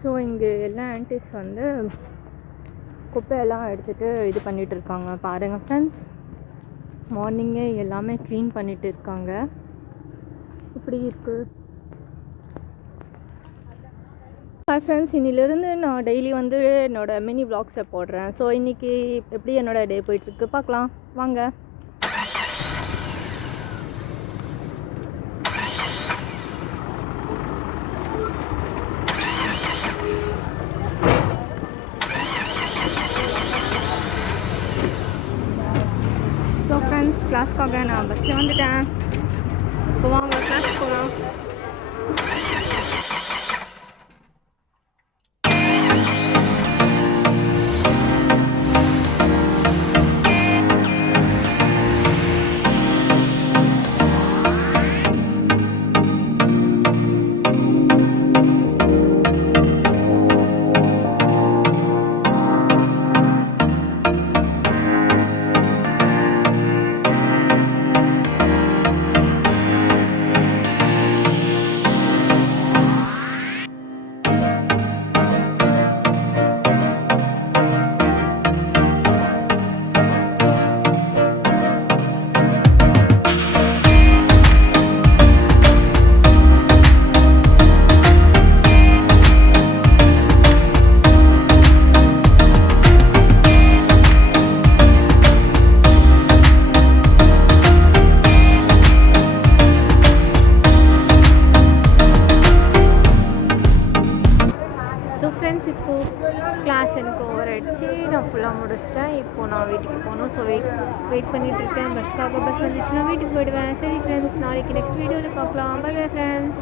So இங்கே எல்லா aunties வந்து குப்பையெல்லாம் எடுத்துகிட்டு இது பண்ணிகிட்டு இருக்காங்க. பாருங்கள் ஃப்ரெண்ட்ஸ், மார்னிங்கே எல்லாமே க்ளீன் பண்ணிகிட்டு இருக்காங்க. இப்படி இருக்குது. ஹாய் ஃப்ரெண்ட்ஸ், இன்னிலிருந்து நான் டெய்லி வந்து என்னோடய மினி விளாக்ஸை போடுறேன். ஸோ இன்றைக்கி எப்படி என்னோடய டே போயிட்டுருக்கு பார்க்கலாம் வாங்க. ஸோ ஃப்ரெண்ட்ஸ், கிளாஸ்க்காக நான் பஸ்ஸில் வந்துட்டேன். இப்போ வாங்க கிளாஸ் போகலாம். கிளாஸ் எனக்கு ஓவர் ஆகிடுச்சு. நான் ஃபுல்லாக முடிச்சிட்டேன். இப்போது நான் வீட்டுக்கு போகணும். ஸோ வெயிட் பண்ணிகிட்டு இருக்கேன். பஸ்ஸாக பஸ் வந்துச்சுன்னா வீட்டுக்கு போயிடுவேன். சரி ஃப்ரெண்ட்ஸ், நாளைக்கு நெக்ஸ்ட் வீடியோவில் பார்க்கலாம். Bye bye friends.